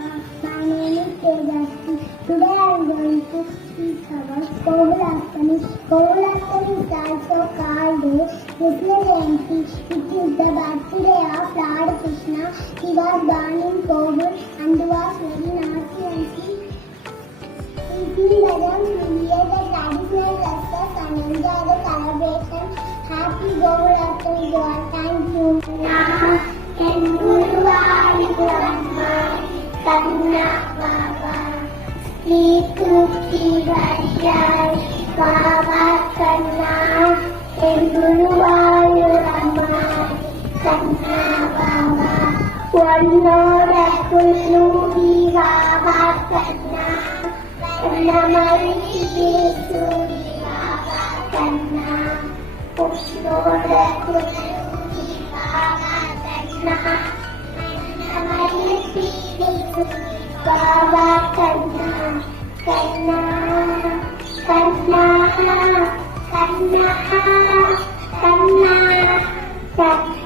My name is Tejasvi. Today I am going to speak about Kovilasthani. Kovilasthani is also called Krishna Jayanti. It is the birthday of Lord Krishna. He was born in Kovil and was very naughty and he doesn't wear the traditional dresses and enjoy the celebration. Happy Kovilasthani to all. Thank you. Kanna Baba, Sri Vajay, Baba Kanna, Enduruvayurama, Kanna Baba, Vannora Kulluvi Baba Kanna, Namariki Suri Baba Kanna, Pushnora Kulluvi Baba Kanna, Namariki Baba Kanna, Kanna, Kanna, Kanna, Kanna, Kanna.